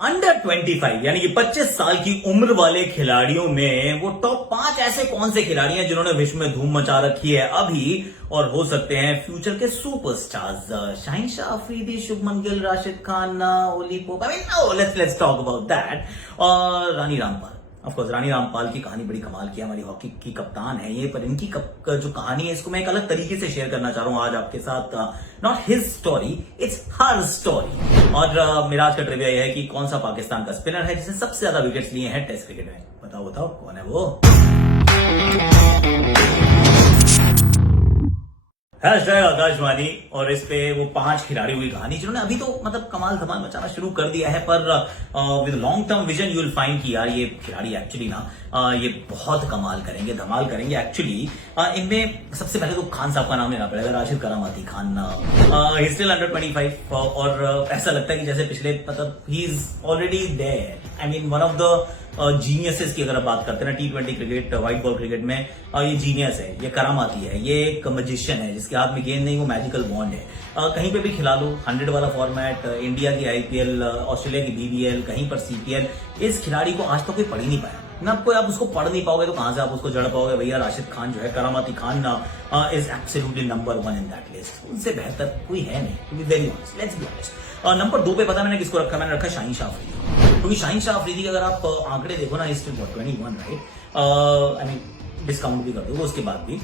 Under 25 यानी कि 25 साल की उम्र वाले खिलाड़ियों में वो टॉप 5 ऐसे कौन से खिलाड़ी हैं जिन्होंने विश्व में धूम मचा रखी है अभी और हो सकते हैं फ्यूचर के superstars. Shaheen Shah Afridi, Shubman Gill, Rashid Khan, Oli Pope. I mean let's talk about that. और रानी रामपाल, ऑफ कोर्स रानी रामपाल की कहानी बड़ी कमाल की है, हमारी हॉकी की कप्तान है ये, पर इनकी जो कहानी है इसको मैं एक अलग तरीके से शेयर करना चाह रहा हूं आज आपके साथ। Not his story, it's her story. और मेरा आज का ट्रिविया यह है कि कौन सा पाकिस्तान का स्पिनर है जिसने सबसे ज्यादा विकेट्स लिए हैं टेस्ट क्रिकेट में। बताओ बताओ कौन है वो। आकाशवाणी। और इस पे वो 5 खिलाड़ी हुई कहानी जिन्होंने अभी तो मतलब कमाल धमाल मचाना शुरू कर दिया है, पर with long term vision you will find कि यार ये खिलाड़ी एक्चुअली ना ये बहुत कमाल करेंगे, धमाल करेंगे एक्चुअली। इनमें सबसे पहले तो खान साहब का नाम लेना पड़ेगा, राशिद करामाती खान। ही स्टिल अंडर 25 और ऐसा लगता है कि जैसे पिछले मतलब he is already there. I mean one of the geniuses की अगर आप बात करते हैं ना T20 cricket, white ball cricket में, ये जीनियस है, ये करामाती है, ये एक मैजिशियन है जिसके हाथ में गेंद नहीं, वो मैजिकल बॉन्ड है। कहीं पे भी खिला लो, 100 वाला फॉर्मेट, इंडिया की IPL, ऑस्ट्रेलिया की BBL, कहीं पर CPL, इस खिलाड़ी को आज तक कोई पढ़ ही नहीं पाया ना। कोई आप उसको पढ़ नहीं पाओगे तो कहां से आप उसको जड़ पाओगे। भैया राशिद खान जो है, करामाती Khan is absolutely number 1 in that list. उनसे बेहतर कोई है नहीं, to be very honest, let's be honest. Number 2 पे पता मैंने किसको रखा, मैंने रखा शाहीन शाह अफरीदी। क्योंकि शाहीन शाह अफरीदी के अगर आप आंकड़े देखो ना, इस 21 राइट, आई मीन डिस्काउंट भी कर दो उसके बाद भी,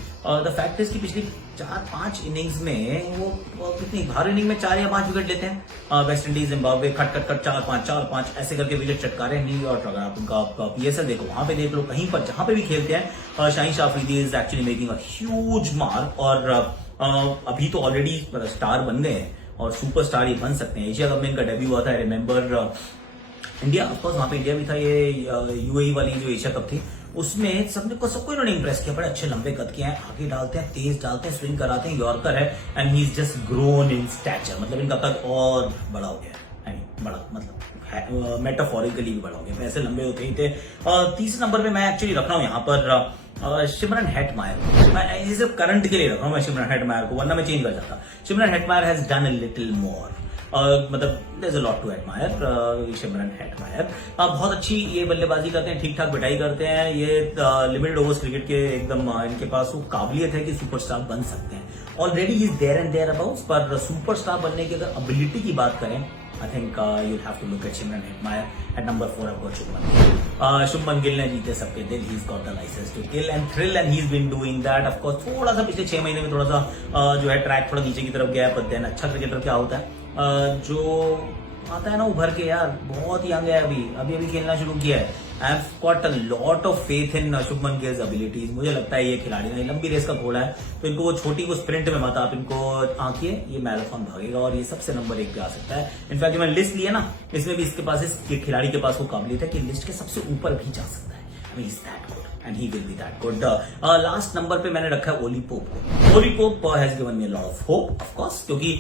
द फैक्ट इज कि पिछली 4-5 इनिंग्स में वो कितनी हर इनिंग में 4 या 5 विकेट लेते हैं। वेस्ट इंडीज, जिम्बाब्वे, खट खट खट 4-5 ऐसे करके विकेट चटकारे हैं। न्यूयॉर्क अगर आप उनका PSL देखो, वहां पे देख लो, कहीं पर जहां पे भी खेलते हैं, Shaheen Shah Afridi is actually making a huge mark. और अभी तो ऑलरेडी स्टार बन गए हैं और सुपरस्टार ये बन सकते हैं। एशिया कप में इनका डेब्यू हुआ था, रिमेंबर इंडिया, ऑफकोर्स वहां पे इंडिया भी था, ये UAE वाली जो एशिया कप थी उसमें सबको इन्होंने इंप्रेस किया। बड़े अच्छे लंबे कद के हैं, आगे डालते हैं, तेज डालते हैं, स्विंग कराते हैं, यॉर्कर है and he is just grown in stature. मतलब इनका कद और बड़ा हो गया है, बड़ा मतलब मेटाफोरिकली भी बड़ा हो गया, ऐसे लंबे होते ही थे। तीसरे नंबर पे मैं एक्चुअली रख रहा हूँ यहाँ पर सिमरन हेटमायर। मैं इसे करंट के लिए रख रहा हूँ मैं सिमरन हेटमायर को, वरना मैं चेंज कर जाता। Shimron Hetmyer has done a little more, मतलब there is a lot to admire Shimron Hetmyer. बहुत अच्छी ये बल्लेबाजी करते हैं, ठीक ठाक बिटाई करते हैं, ये लिमिटेड ओवर्स क्रिकेट के एकदम इनके पास वो काबिलियत है कि सुपरस्टार बन सकते हैं। Already is there and thereabouts, पर सुपरस्टार बनने की अगर एबिलिटी की बात करें, I think you have to look at Shimron Hetmyer. At number 4 I've got Shubman Gill. Shubman Gill ने जीते सबके दिल, he is got the licence to kill and thrill and he is been doing that. Of course थोड़ा सा पिछले 6 महीने में थोड़ा सा जो है ट्रैक थोड़ा नीचे की तरफ गया है, पर देन अच्छा क्रिकेटर क्या होता है जो आता है ना उभर के, यार बहुत यंग है, अभी खेलना शुरू किया है। I have got a lot of faith in Shubman gills abilities. मुझे लगता है ये खिलाड़ी ना लंबी रेस का घोड़ा है, तो इनको वो छोटी को स्प्रिंट में मत आप इनको आंकिए, ये मैराथन भागेगा और ये सबसे नंबर 1 पे आ सकता है। इनफैक्ट मैंने लिस्ट लिया ना, इसमें भी इसके पास इस खिलाड़ी के पास वो काबिलियत है कि लिस्ट के सबसे ऊपर भी जा सकता है। I mean, he's that good and he will be that good. Last number पे मैंने रखा है ओली पोप को। Ollie Pope has given me a lot of hope, of course, क्योंकि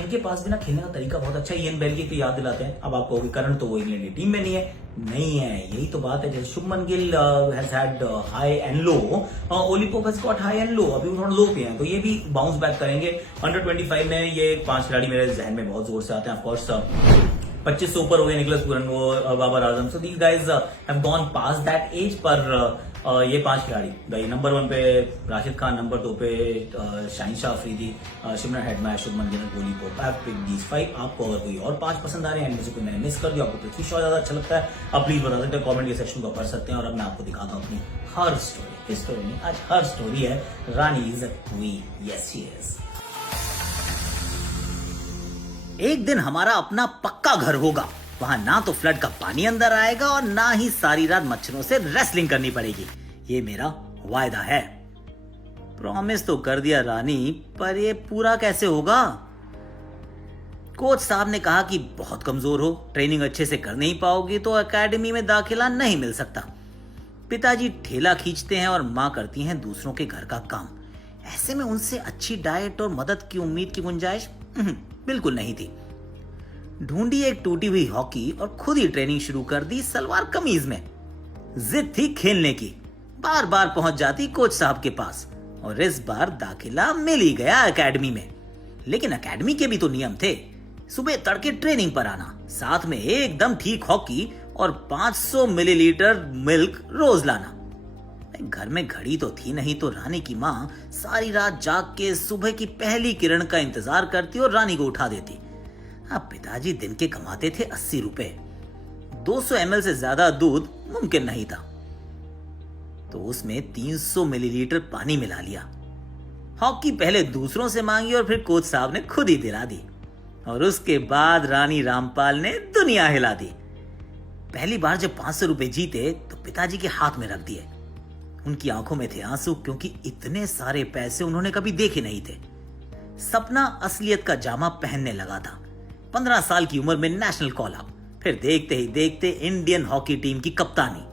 इनके पास भी ना खेलने का तरीका बहुत अच्छा है। इयन बेल की तो याद दिलाते हैं। अब आपको करंट तो वो इंग्लैंड की टीम में नहीं है, यही तो बात है। जैसे Shubman Gill has had high and low, Ollie Pope has got high and low, अभी वो थोड़ा लो पे हैं, तो ये भी बाउंस बैक करेंगे। अंडर 25 में ये 5 खिलाड़ी मेरे जहन में बहुत जोर से आते हैं। ऑफ कोर्स 25 से ऊपर हो गए निकलस पूरन, वो Babar Azam, so these guys have gone past that age. पर ये 5 खिलाड़ी भाई, नंबर 1 पे राशिद खान, नंबर 2 पे Shaheen Shah Afridi, Shimron Hetmyer, Shubman Gill, Ollie Pope. I pick these 5। आपको अगर कोई और 5 पसंद आ रहे हैं, इनमें से कोई मैंने मिस कर दिया, आपको पृथ्वी शॉ ज्यादा अच्छा लगता है, आप प्लीज बता सकते हैं, कॉमेंट के सेक्शन को पढ़ सकते हैं। और अब मैं आपको दिखाता हूँ अपनी हर स्टोरी। इस स्टोरी में आज हर स्टोरी है Rani is a queen, yes she is. एक दिन हमारा अपना पक्का घर होगा, वहां ना तो फ्लड का पानी अंदर आएगा और ना ही सारी रात मच्छरों से रेसलिंग करनी पड़ेगी, ये मेरा वायदा है। प्रॉमिस तो कर दिया रानी, पर ये पूरा कैसे होगा? कोच साहब ने कहा कि बहुत कमजोर हो, ट्रेनिंग अच्छे से कर नहीं पाओगी तो एकेडमी में दाखिला नहीं मिल सकता। पिताजी ठेला खींचते हैं और माँ करती हैं दूसरों के घर का काम। ऐसे में उनसे अच्छी डाइट और मदद की उम्मीद की गुंजाइश बिल्कुल नहीं थी। ढूंढी एक टूटी हुई हॉकी और खुद ही ट्रेनिंग शुरू कर दी सलवार कमीज में। जिद थी खेलने की, बार बार पहुंच जाती कोच साहब के पास और इस बार दाखिला मिल ही गया एकेडमी में। लेकिन एकेडमी के भी तो नियम थे, सुबह तड़के ट्रेनिंग पर आना, साथ में एकदम ठीक हॉकी और 500 मिलीलीटर मिल्क रोज लाना। घर में घड़ी तो थी नहीं, तो रानी की माँ सारी रात जाग के सुबह की पहली किरण का इंतजार करती और रानी को उठा देती। अब पिताजी दिन के कमाते थे 80 रुपए। 200 ml से ज्यादा दूध मुमकिन नहीं था, तो उसमें 300 मिलीलीटर पानी मिला लिया। हॉकी पहले दूसरों से मांगी और फिर कोच साहब ने खुद ही दिला दी। और उसके बाद रानी रामपाल ने दुनिया हिला दी। पहली बार जब 500 रुपए जीते तो पिताजी के हाथ में रख दिए। उनकी आंखों में थे आंसू, क्योंकि इतने सारे पैसे उन्होंने कभी देखे नहीं थे। सपना असलियत का जामा पहनने लगा था। 15 साल की उम्र में नेशनल कॉल अप, फिर देखते ही देखते इंडियन हॉकी टीम की कप्तानी।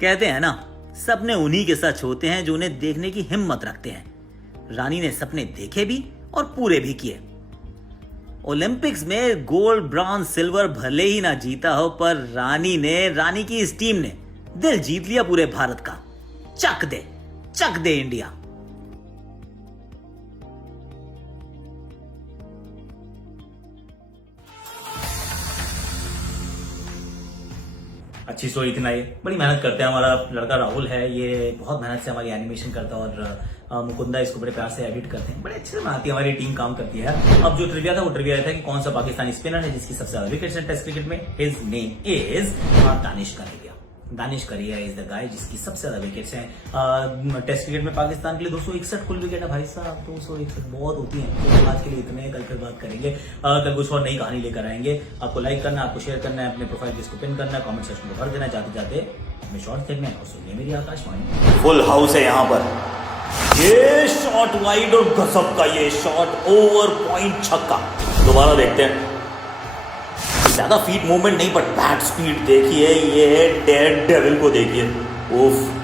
कहते हैं ना, सपने उन्हीं के सच होते हैं जो उन्हें देखने की हिम्मत रखते हैं। रानी ने सपने देखे भी और पूरे भी किए। ओलंपिक्स में गोल्ड, ब्रॉन्ज, सिल्वर भले ही ना जीता हो, पर रानी की इस टीम ने दिल जीत लिया पूरे भारत का। चक दे इंडिया। अच्छी स्टोरी थी ना ये। बड़ी मेहनत करते हैं, हमारा लड़का राहुल है, ये बहुत मेहनत से हमारी एनिमेशन करता है और मुकुंदा इसको बड़े प्यार से एडिट करते हैं। बड़े अच्छे से बनाती है, हमारी टीम काम करती है। अब जो ट्रिविया था वो ट्रिविया था कि कौन सा पाकिस्तानी स्पिनर है जिसकी सबसे ज्यादा विकेट्स हैं टेस्ट क्रिकेट में। His name is Danish Kaneria. Danish Kaneria is the guy जिसकी सबसे ज्यादा विकेट्स हैं टेस्ट क्रिकेट में। पाकिस्तान के लिए 261 कुल विकेट है भाई साहब। 261 बहुत होती है। तो आज के लिए इतने, कल फिर बात करेंगे। कल कुछ और नई कहानी लेकर आएंगे। आपको लाइक करना है, आपको शेयर करना है, अपने प्रोफाइल जिसको पिन करना है, कमेंट सेक्शन में भर देना। जाते जाते हमें शॉर्ट्स देखना है और सुनिए मेरी आकाशवाणी। फुल हाउस है यहाँ पर। ये शॉट वाइड और गजब का ये शॉट, ओवर पॉइंट छक्का। दोबारा देखते हैं। ज्यादा फीट मूवमेंट नहीं, बट बैट स्पीड देखिए। ये डेड डेविल को देखिए। उफ।